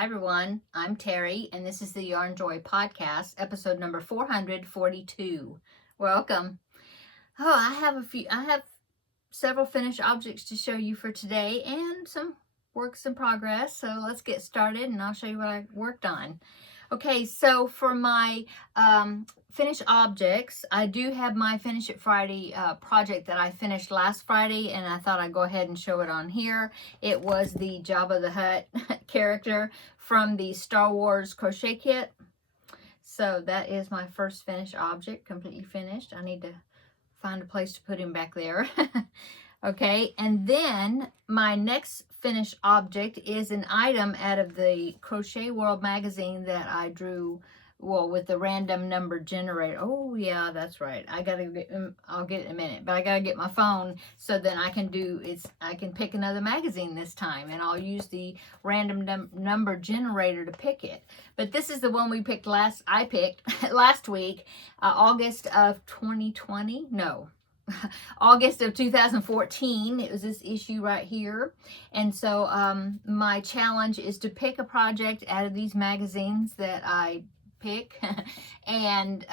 Hi everyone, I'm Terry and this is the Yarn Joy podcast, episode number 442. Welcome. Oh, I have several finished objects to show you for today and some works in progress. So let's get started and I'll show you what I worked on. Okay, so for my finished objects, I do have my Finish It Friday project that I finished last Friday, and I thought I'd go ahead and show it on here. It was the Jabba the Hutt character from the Star Wars crochet kit. So that is my first finished object, completely finished. I need to find a place to put him back there. Okay, and then my next finished object is an item out of the Crochet World magazine that I drew, well, with the random number generator. Oh yeah, that's right. I'll get it in a minute, but I gotta get my phone so then I can pick another magazine this time, and I'll use the random number generator to pick it. But this is the one we picked I picked last week, August of 2020. No. August of 2014. It was this issue right here. And so my challenge is to pick a project out of these magazines that I pick and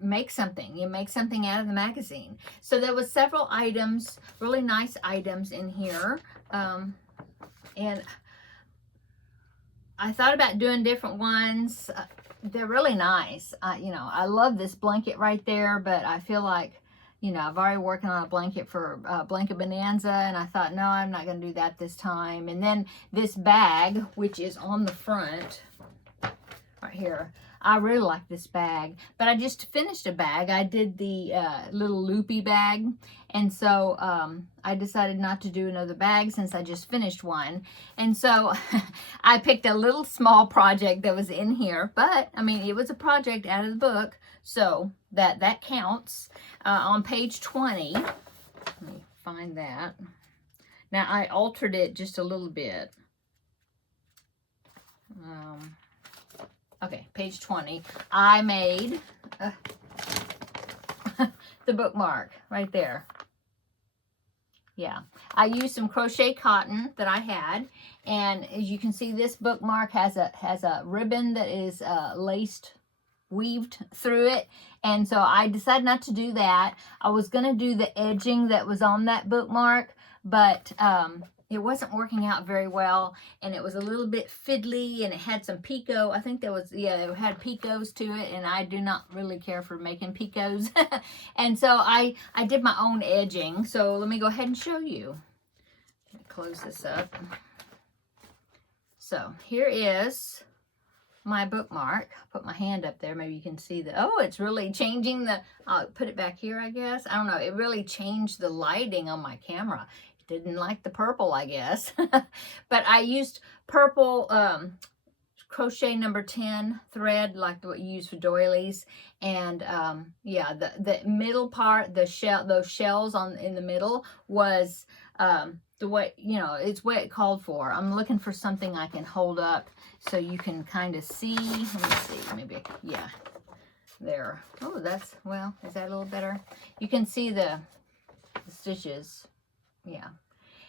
make something. You make something out of the magazine. So there was several items, really nice items in here. And I thought about doing different ones. They're really nice. I love this blanket right there, but I feel like I've already working on a blanket for Blanket Bonanza, and I thought, no, I'm not going to do that this time. And then this bag, which is on the front, right here. I really like this bag, but I just finished a bag. I did the little loopy bag, and so I decided not to do another bag since I just finished one. And so I picked a little small project that was in here, but I mean, it was a project out of the book, so that counts. On page 20, let me find that. Now I altered it just a little bit. Okay, page 20. I made the bookmark right there. Yeah, I used some crochet cotton that I had, and as you can see, this bookmark has a ribbon that is weaved through it, and so I decided not to do that. I was going to do the edging that was on that bookmark, but it wasn't working out very well, and it was a little bit fiddly, and it had some picot. I think it had picots to it, and I do not really care for making picots. And so I did my own edging. So let me go ahead and show you. Close this up. So here is my bookmark. Put my hand up there, maybe you can see it's really changing I'll put it back here, I guess. I don't know, it really changed the lighting on my camera. Didn't like the purple, I guess. But I used purple crochet number 10 thread, like what you use for doilies. And yeah, the middle part, those shells in the middle was the way, it's what it called for. I'm looking for something I can hold up so you can kind of see. Let me see, maybe, yeah, there. Oh, is that a little better? You can see the stitches. Yeah.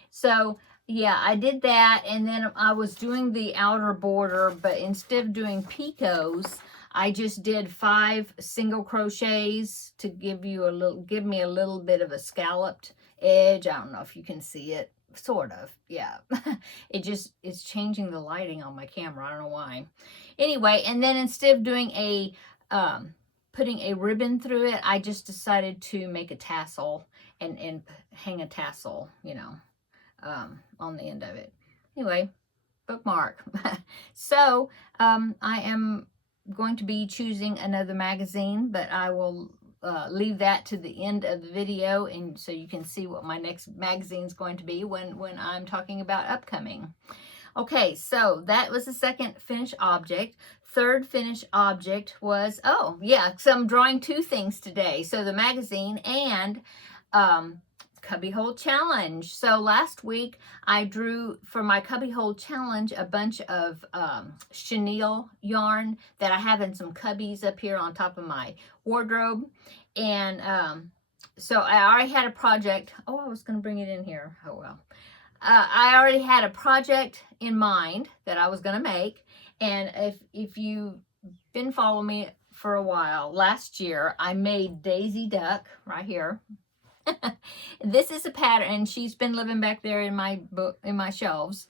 So yeah, I did that, and then I was doing the outer border, but instead of doing picots, I just did 5 single crochets to give me a little bit of a scalloped edge. I don't know if you can see it, sort of. Yeah. It's changing the lighting on my camera. I don't know why. Anyway, and then instead of doing putting a ribbon through it, I just decided to make a tassel and hang a tassel, on the end of it. Anyway, bookmark. So I am going to be choosing another magazine, but I will leave that to the end of the video, and so you can see what my next magazine is going to be when I'm talking about upcoming. Okay, so that was the second finished object. Third finished object was, so I'm drawing 2 things today. So the magazine and Cubbyhole challenge. So last week I drew for my Cubbyhole challenge a bunch of chenille yarn that I have in some cubbies up here on top of my wardrobe. And so I already had a project. Oh, I was going to bring it in here. Oh well. I already had a project in mind that I was going to make, And if you've been following me for a while, last year I made Daisy Duck right here. This is a pattern, and she's been living back there in my book, in my shelves.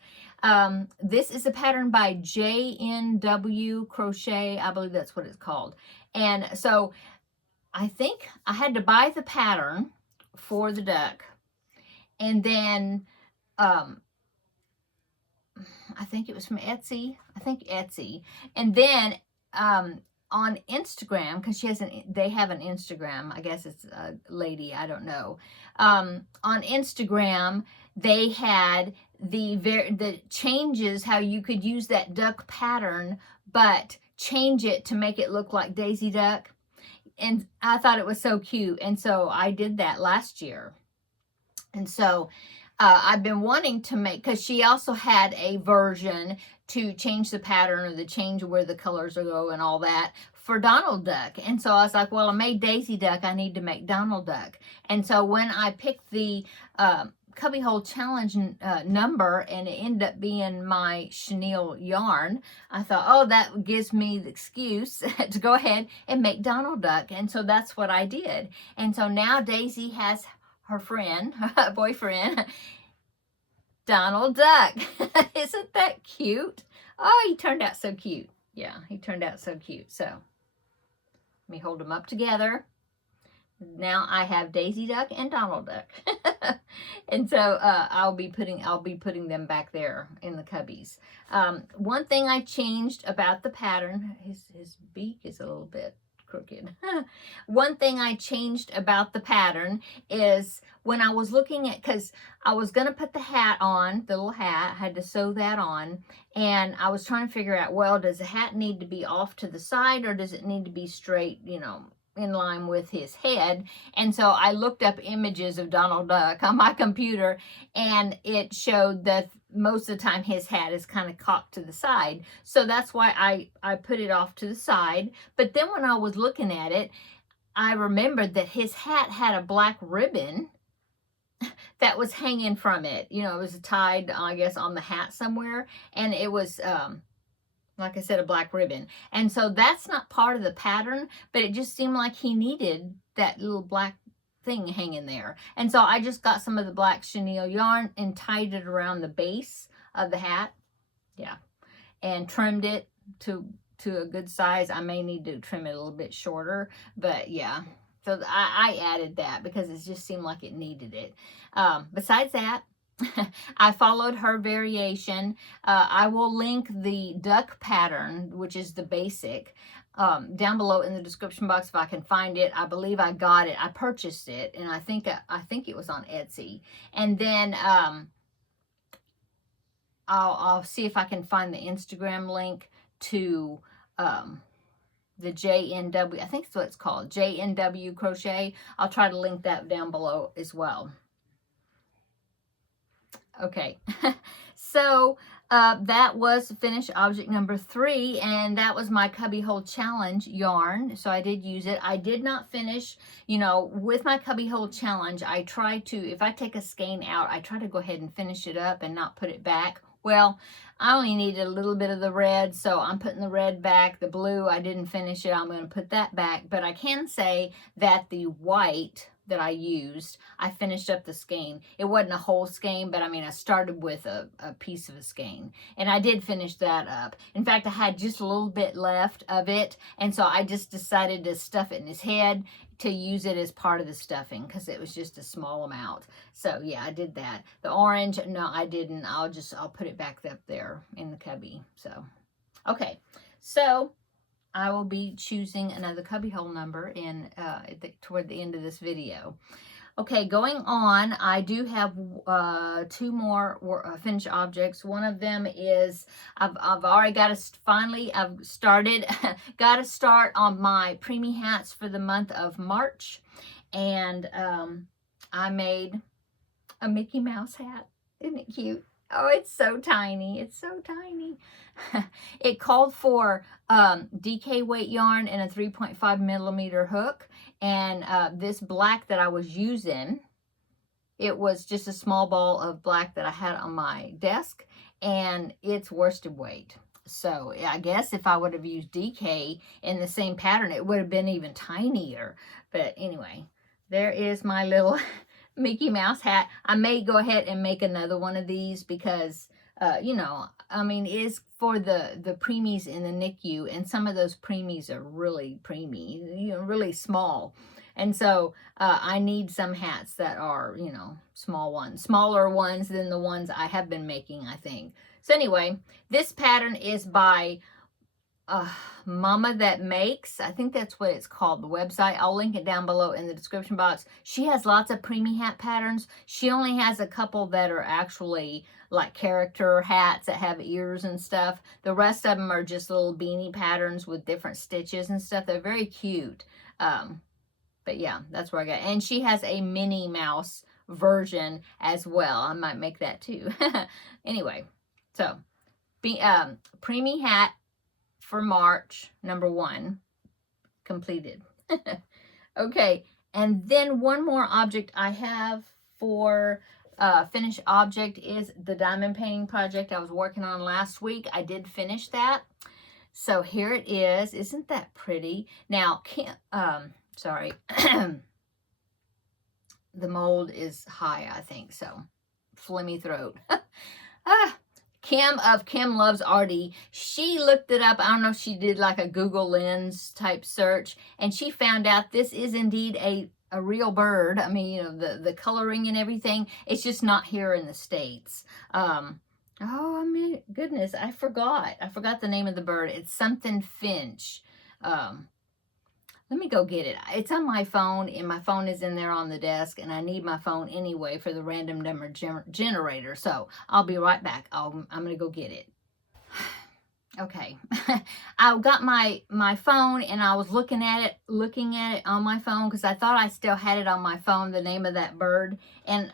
This is a pattern by JNW Crochet. I believe that's what it's called. And so I think I had to buy the pattern for the duck. And then I think it was from Etsy. I think Etsy. And then on Instagram, because they have an Instagram. I guess it's a lady. I don't know. On Instagram, they had the changes how you could use that duck pattern, but change it to make it look like Daisy Duck. And I thought it was so cute. And so I did that last year. And so I've been wanting to make, because she also had a version to change the pattern or the change where the colors go and all that for Donald Duck. And so I was like, well, I made Daisy Duck. I need to make Donald Duck. And so when I picked the Cubbyhole challenge number, and it ended up being my chenille yarn, I thought, oh, that gives me the excuse to go ahead and make Donald Duck. And so that's what I did. And so now Daisy has her friend, her boyfriend, Donald Duck. Isn't that cute? Oh, he turned out so cute. Yeah, he turned out so cute. So let me hold them up together. Now I have Daisy Duck and Donald Duck. And so I'll be putting them back there in the cubbies. One thing I changed about the pattern, his beak is a little bit crooked. One thing I changed about the pattern is when I was looking at, because I was going to put the hat on, the little hat, I had to sew that on, and I was trying to figure out, well, does the hat need to be off to the side, or does it need to be straight, you know, in line with his head? And so I looked up images of Donald Duck on my computer, and it showed that most of the time his hat is kind of cocked to the side. So that's why I put it off to the side. But then when I was looking at it, I remembered that his hat had a black ribbon that was hanging from it. You know, it was tied, I guess, on the hat somewhere. And it was, like I said, a black ribbon. And so that's not part of the pattern, but it just seemed like he needed that little black thing hanging there. And so I just got some of the black chenille yarn and tied it around the base of the hat. Yeah. And trimmed it to a good size. I may need to trim it a little bit shorter, but yeah. So I added that because it just seemed like it needed it. Besides that, I followed her variation. I will link the duck pattern, which is the basic, down below in the description box if I can find it. I believe I got it. I purchased it, and I think it was on Etsy. And then I'll see if I can find the Instagram link to the JNW. I think that's what it's called, JNW Crochet. I'll try to link that down below as well. Okay, so that was finished object number 3, and that was my Cubbyhole challenge yarn. So I did use it. I did not finish, you know, with my Cubbyhole challenge. I try to, if I take a skein out, I try to go ahead and finish it up and not put it back. Well, I only needed a little bit of the red, so I'm putting the red back. The blue, I didn't finish it. I'm going to put that back. But I can say that the white that I used, I finished up the skein. It wasn't a whole skein, but I mean, I started with a piece of a skein, and I did finish that up. In fact, I had just a little bit left of it, and so I just decided to stuff it in his head to use it as part of the stuffing because it was just a small amount. So yeah, I did that. The orange, no, I didn't. I'll put it back up there in the cubby. So, okay. So I will be choosing another Cubbyhole number in toward the end of this video. Okay, going on, I do have 2 more finished objects. One of them is I've already got I've started got to start on my Preeie hats for the month of March, and I made a Mickey Mouse hat. Isn't it cute? Oh, it's so tiny. It's so tiny. It called for DK weight yarn and a 3.5 millimeter hook. And this black that I was using, it was just a small ball of black that I had on my desk. And it's worsted weight. So I guess if I would have used DK in the same pattern, it would have been even tinier. But anyway, there is my little Mickey Mouse hat. I may go ahead and make another one of these because, you know, I mean, it's for the preemies in the NICU, and some of those preemies are really preemie, you know, really small. And so I need some hats that are, you know, small ones, smaller ones than the ones I have been making, I think. So anyway, this pattern is by Mama That Makes. I think that's what it's called, the website. I'll link it down below in the description box. She has lots of preemie hat patterns. She only has a couple that are actually like character hats that have ears and stuff. The rest of them are just little beanie patterns with different stitches and stuff. They're very cute. But yeah, that's where I got it. And she has a Minnie Mouse version as well. I might make that too. Anyway, so preemie hat for March, number 1, completed. Okay, and then one more object I have for finished object is the diamond painting project I was working on last week. I did finish that. So here it is. Isn't that pretty? Now, sorry. The mold is high, I think, so phlegmy throat. Kim of Kim Loves Artie, she looked it up. I don't know if she did like a Google Lens type search, and she found out this is indeed a real bird. I mean, you know, the coloring and everything. It's just not here in the States. Oh, I mean, goodness, I forgot the name of the bird. It's something finch. Let me go get it. It's on my phone, and my phone is in there on the desk, and I need my phone anyway for the random number generator. So I'll be right back. I'm going to go get it. Okay. I got my phone, and I was looking at it on my phone because I thought I still had it on my phone, the name of that bird. And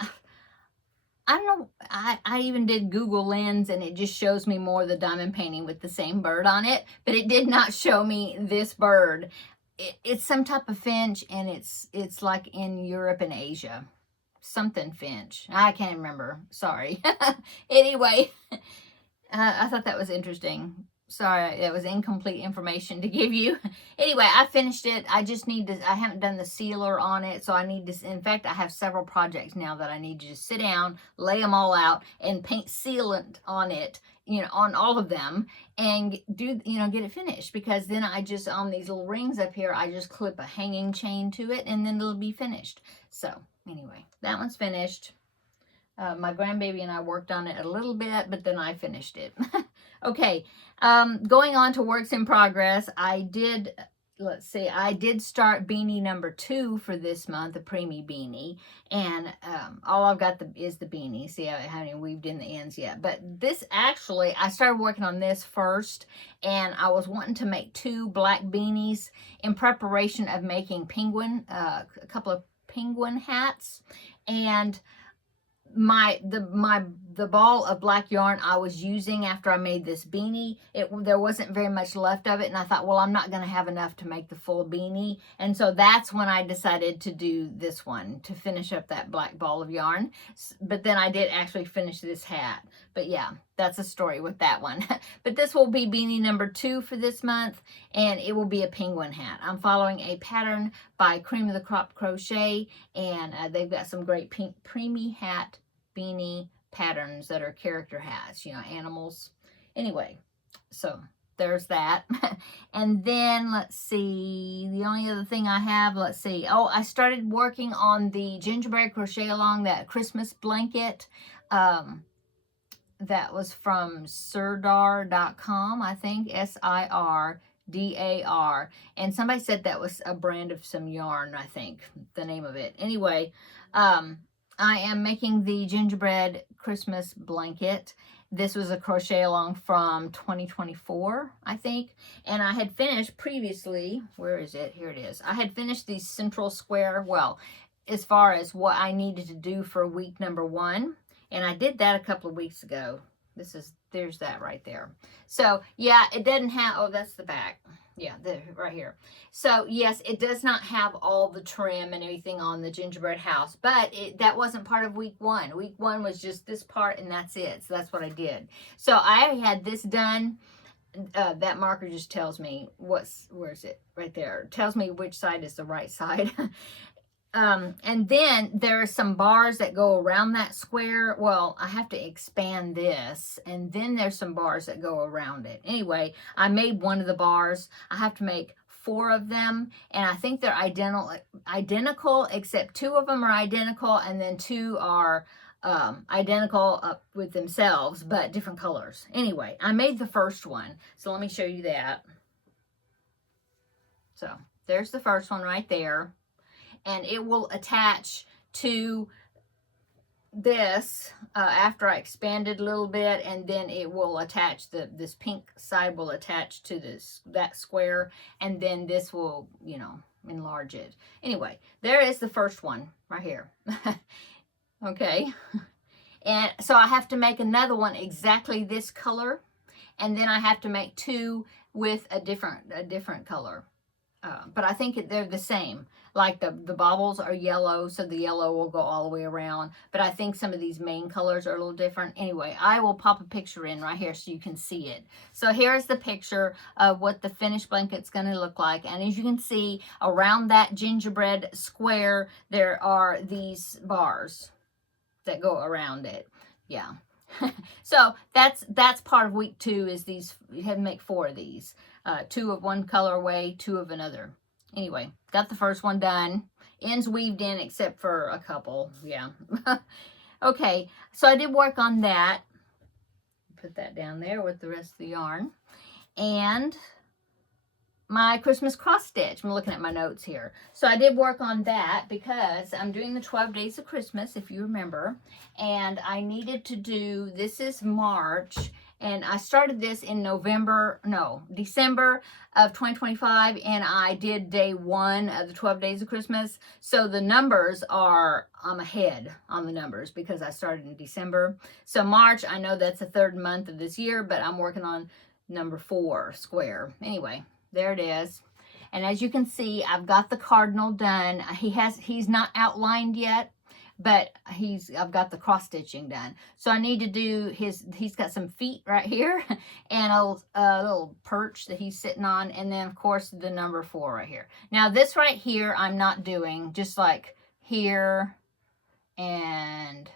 I don't know, I even did Google Lens, and it just shows me more of the diamond painting with the same bird on it, but it did not show me this bird. It's some type of finch, and it's like in Europe and Asia. Something finch. I can't remember. Sorry. Anyway, I thought that was interesting. Sorry, it was incomplete information to give you. Anyway, I finished it. I just need to, I haven't done the sealer on it, so I need to, in fact, I have several projects now that I need to just sit down, lay them all out, and paint sealant on it, you know, on all of them, and do, you know, get it finished. Because then I just, on these little rings up here, I just clip a hanging chain to it, and then it'll be finished. So, anyway, that one's finished. My grandbaby and I worked on it a little bit, but then I finished it. Okay, going on to works in progress. I did start beanie number 2 for this month, the Preemie beanie. And all I've got is the beanie. See, I haven't weaved in the ends yet. But this actually, I started working on this first, and I was wanting to make 2 black beanies in preparation of making a couple of penguin hats. And the ball of black yarn I was using after I made this beanie, there wasn't very much left of it, and I thought, well, I'm not going to have enough to make the full beanie. And so that's when I decided to do this one, to finish up that black ball of yarn. But then I did actually finish this hat. But yeah, that's a story with that one. But this will be beanie number 2 for this month, and it will be a penguin hat. I'm following a pattern by Cream of the Crop Crochet, and they've got some great preemie hat beanie patterns that are character hats, you know, animals. Anyway, so there's that. And then let's see, the only other thing I have, let's see, oh, I started working on the gingerbread crochet along, that Christmas blanket. That was from sirdar.com, I think, SIRDAR. And somebody said that was a brand of some yarn, I think, the name of it. Anyway, I am making the gingerbread Christmas blanket. This was a crochet along from 2024, I think. And I had finished previously, where is it? Here it is. I had finished the central square, well, as far as what I needed to do for week number 1. And I did that a couple of weeks ago. There's that right there. So, yeah, it doesn't have, oh, that's the back. Yeah, right here. So, yes, it does not have all the trim and everything on the gingerbread house, but that wasn't part of week 1. Week 1 was just this part, and that's it. So that's what I did. So I had this done that marker just tells me where is it? Right there. It tells me which side is the right side. And then there are some bars that go around that square. Well, I have to expand this, and then there's some bars that go around it. Anyway, I made one of the bars. I have to make 4 of them, and I think they're identical, except 2 of them are identical, and then 2 are identical with themselves, but different colors. Anyway, I made the first one, so let me show you that. So there's the first one right there, and it will attach to this after I expand it a little bit, and then it will attach, this pink side will attach to that square, and then this will, you know, enlarge it. Anyway, there is the first one right here. Okay, and so I have to make another one exactly this color, and then I have to make 2 with a different color. But I think they're the same. Like the baubles are yellow, so the yellow will go all the way around. But I think some of these main colors are a little different. Anyway, I will pop a picture in right here so you can see it. So here's the picture of what the finished blanket's going to look like. And as you can see, around that gingerbread square, there are these bars that go around it. Yeah. So that's part of week 2, is these. You have to make 4 of these. 2 of one colorway, 2 of another. Anyway, got the first one done. Ends weaved in except for a couple. Yeah. Okay, so I did work on that. Put that down there with the rest of the yarn. And my Christmas cross stitch. I'm looking at my notes here. So I did work on that because I'm doing the 12 days of Christmas, if you remember. And I needed to do, this is March, and I started this in December of 2025, and I did day 1 of the 12 days of Christmas. So the numbers are, I'm ahead on the numbers because I started in December. So March, I know that's the 3rd month of this year, but I'm working on number 4 square. Anyway, there it is. And as you can see, I've got the cardinal done. He's not outlined yet, but I've got the cross stitching done. So I need to do he's got some feet right here and a little perch that he's sitting on. And then of course the number 4 right here. Now this right here, I'm not doing, just like here and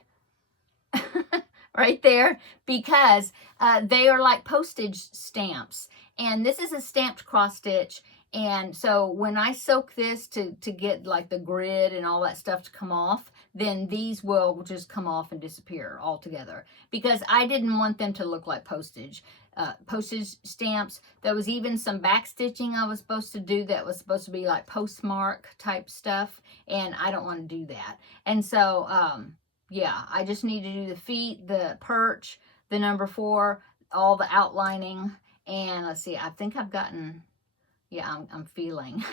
right there, because they are like postage stamps. And this is a stamped cross stitch. And so when I soak this to get like the grid and all that stuff to come off, then these will just come off and disappear altogether, because I didn't want them to look like postage stamps. There was even some back stitching I was supposed to do that was supposed to be like postmark type stuff, and I don't want to do that. And so yeah, I just need to do the feet, the perch, the number 4, all the outlining, and let's see, I think I've gotten, yeah, I'm feeling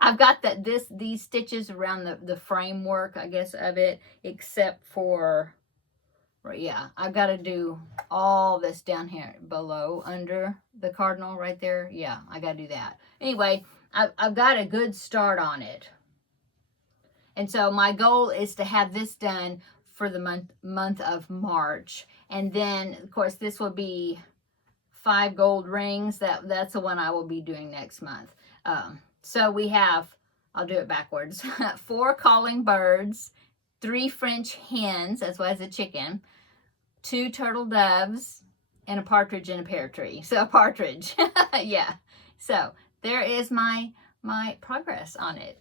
I've got these stitches around the framework, I guess, of it, except for, yeah, I've got to do all this down here below under the cardinal right there. Yeah, I got to do that. Anyway, I've got a good start on it. And so my goal is to have this done for the month of March. And then, of course, this will be 5 gold rings. That's the one I will be doing next month. So we have, I'll do it backwards, 4 calling birds, 3 French hens, as well as a chicken, 2 turtle doves, and a partridge in a pear tree. So a partridge. Yeah. So there is my progress on it.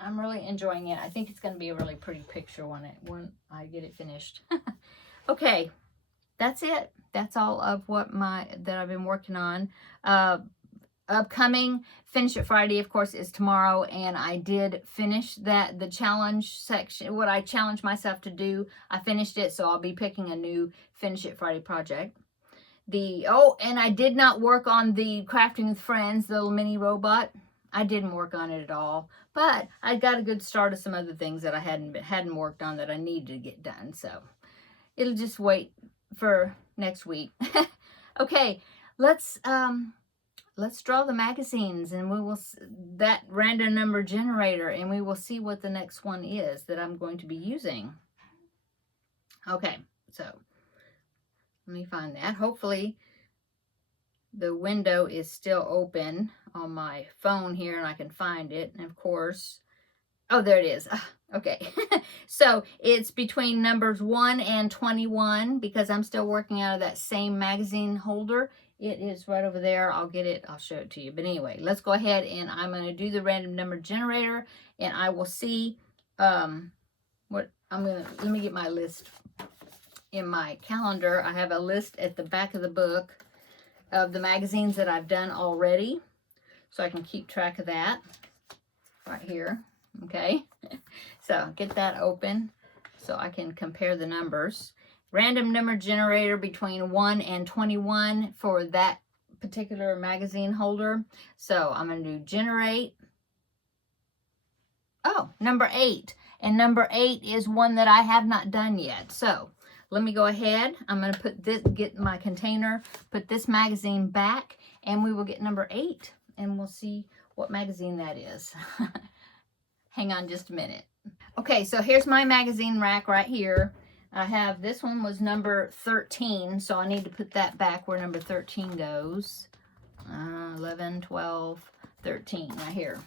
I'm really enjoying it. I think it's going to be a really pretty picture when I get it finished. Okay, that's it. That's all of what that I've been working on. Upcoming Finish It Friday, of course, is tomorrow, and I did finish the challenge section, what I challenged myself to do. I finished it, so I'll be picking a new Finish It Friday project. And I did not work on the Crafting with Friends, the little mini robot. I didn't work on it at all, but I got a good start of some other things that I hadn't worked on that I needed to get done. So it'll just wait for next week. Okay, let's draw the magazines, and we will that random number generator, and we will see what the next one is that I'm going to be using. Okay, so let me find that. Hopefully the window is still open on my phone here and I can find it. And of course, oh, there it is. Okay. So it's between numbers 1 and 21 because I'm still working out of that same magazine holder. It is right over there. I'll get it. I'll show it to you. But anyway, let's go ahead and I'm going to do the random number generator and I will see what I'm going to, let me get my list in my calendar. I have a list at the back of the book of the magazines that I've done already. So I can keep track of that right here. Okay. So get that open so I can compare the numbers. Random number generator between 1 and 21 for that particular magazine holder. So I'm going to do generate. Oh, number 8. And number 8 is one that I have not done yet. So let me go ahead. I'm going to put this, get my container, put this magazine back, and we will get number 8. And we'll see what magazine that is. Hang on just a minute. Okay, so here's my magazine rack right here. I have, this one was number 13, so I need to put that back where number 13 goes. 11, 12, 13, right here.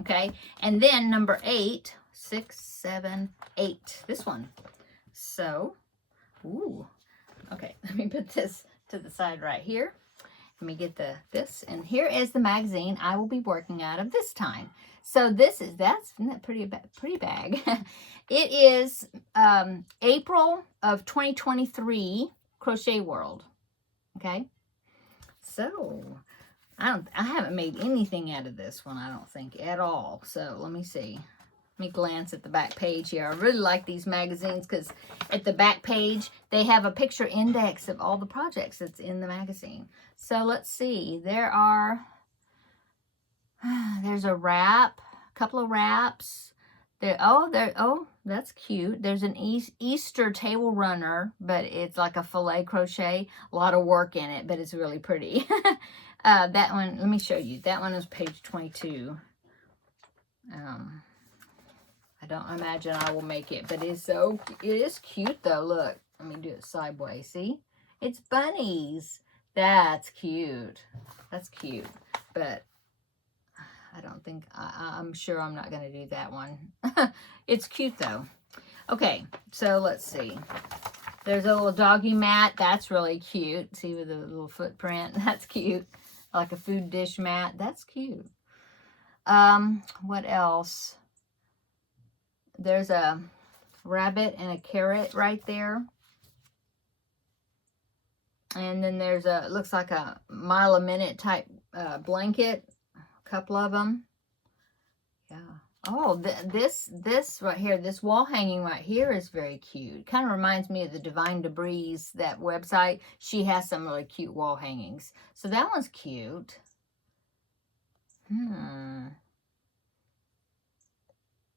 Okay, and then number 8, 6, 7, 8, this one. So, ooh, okay, let me put this to the side right here. Let me get this, and here is the magazine I will be working out of this time. So this is, isn't that pretty bag? It is April of 2023 Crochet World. Okay, so I haven't made anything out of this one, I don't think at all. So let me see. Let me glance at the back page here. I really like these magazines because at the back page, they have a picture index of all the projects that's in the magazine. So let's see. There's a wrap, a couple of wraps. Oh, that's cute. There's an Easter table runner, but it's like a filet crochet. A lot of work in it, but it's really pretty. That one, let me show you. That one is page 22. I don't imagine I will make it, but it is cute though. Look, let me do it sideways. See? It's bunnies. That's cute. That's cute. But I don't think, I'm sure I'm not going to do that one. It's cute though. Okay, so let's see. There's a little doggy mat. That's really cute. See, with a little footprint. That's cute. Like a food dish mat. That's cute. What else? There's a rabbit and a carrot right there. And then there's it looks like a mile a minute type blanket. A couple of them. Yeah. Oh, this right here, this wall hanging right here is very cute. Kind of reminds me of the Divine Debris, that website. She has some really cute wall hangings. So that one's cute.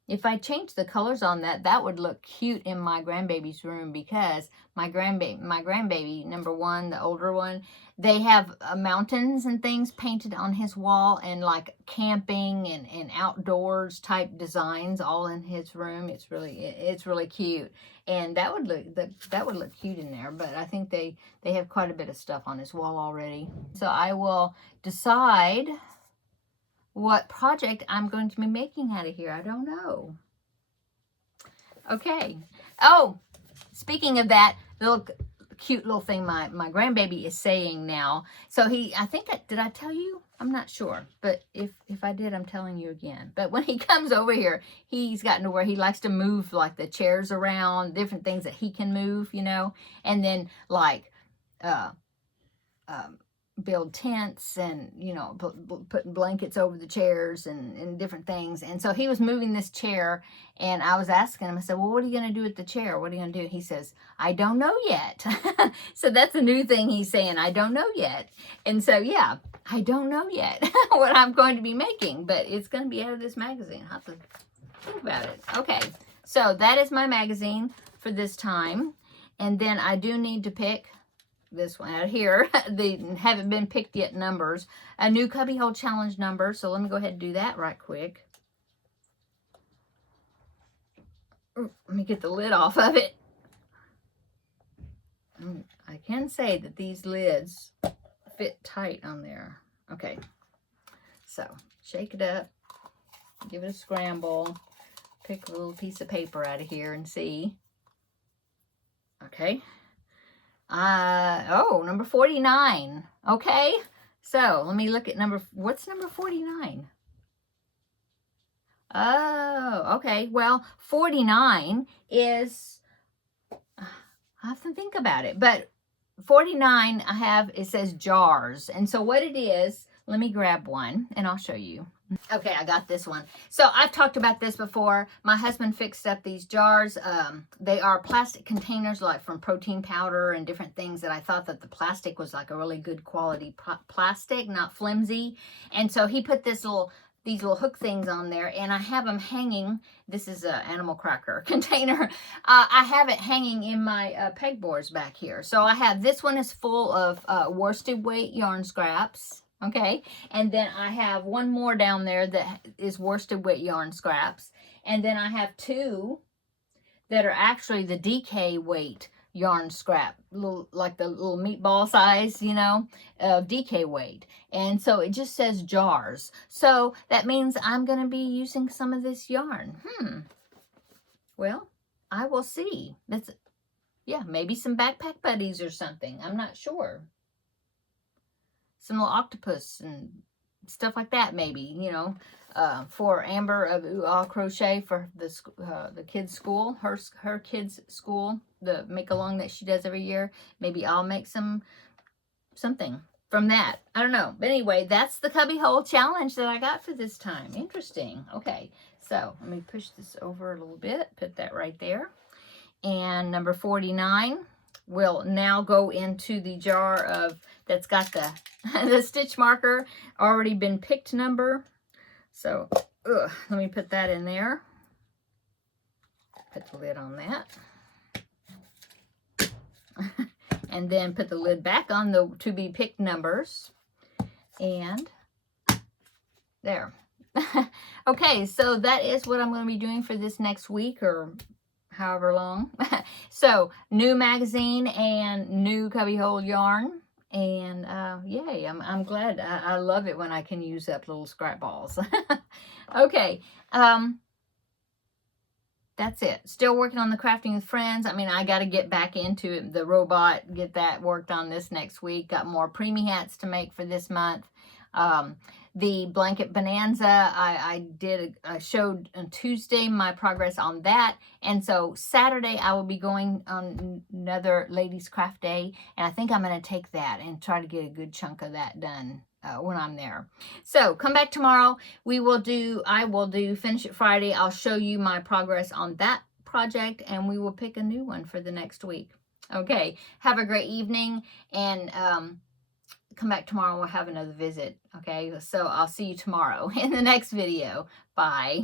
If I change the colors on that, that would look cute in my grandbaby's room because my grandbaby, number 1, the older one, they have mountains and things painted on his wall and like camping and outdoors type designs all in his room. It's really cute, and that would look cute in there. But I think they have quite a bit of stuff on his wall already. So I will decide what project I'm going to be making out of here. I don't know. Okay. Oh, speaking of that, little cute little thing my grandbaby is saying now. So I think did I tell you? I'm not sure. But if I did, I'm telling you again. But when he comes over here, he's gotten to where he likes to move like the chairs around, different things that he can move, you know. And then like build tents and, you know, putting blankets over the chairs and different things. And so he was moving this chair, and I was asking him, I said, well, what are you going to do with the chair? What are you going to do? He says, I don't know yet. So that's a new thing he's saying, I don't know yet. And so, yeah, I don't know yet what I'm going to be making, but it's going to be out of this magazine. I'll have to think about it. Okay, so that is my magazine for this time. And then I do need to pick this one out here. They haven't been picked yet numbers. A new Cubbyhole challenge number. So let me go ahead and do that right quick. Ooh, let me get the lid off of it. I can say that these lids fit tight on there. Okay, so shake it up, give it a scramble, pick a little piece of paper out of here and see. Okay. Oh, number 49. Okay, so let me look at what's number 49? Oh, okay. Well, 49 is, I have to think about it, but 49 it says jars. And so what it is, let me grab one and I'll show you. Okay, I got this one. So I've talked about this before. My husband fixed up these jars. They are plastic containers, like from protein powder and different things, that I thought that the plastic was like a really good quality plastic, not flimsy. And so he put these little hook things on there, and I have them hanging. This is an animal cracker container. I have it hanging in my pegboards back here. So I have, this one is full of worsted weight yarn scraps. Okay, and then I have one more down there that is worsted weight yarn scraps. And then I have two that are actually the DK weight yarn scrap, like the little meatball size, you know, DK weight. And so it just says jars. So that means I'm going to be using some of this yarn. Well, I will see. Yeah, maybe some backpack buddies or something. I'm not sure. Some little octopus and stuff like that, maybe, you know, for Amber of Ooh Ah Crochet for the kids' school, her kids' school, the make-along that she does every year. Maybe I'll make something from that. I don't know. But anyway, that's the Cubbyhole challenge that I got for this time. Interesting. Okay, so let me push this over a little bit, put that right there. And number 49 will now go into the jar that's got the stitch marker already been picked number. So let me put that in there. Put the lid on that. And then put the lid back on the to be picked numbers. And there. Okay, so that is what I'm going to be doing for this next week, or however long. So new magazine and new Cubbyhole yarn, and yay, I'm glad. I love it when I can use up little scrap balls. Okay, that's it. Still working on the Crafting with Friends. I mean, I got to get back into it, the robot, get that worked on this next week. Got more Preeie hats to make for this month. The blanket bonanza, I showed on Tuesday my progress on that. And so Saturday I will be going on another ladies craft day. And I think I'm going to take that and try to get a good chunk of that done when I'm there. So come back tomorrow. I will do Finish It Friday. I'll show you my progress on that project, and we will pick a new one for the next week. Okay, have a great evening, and come back tomorrow and we'll have another visit. Okay, so I'll see you tomorrow in the next video. Bye.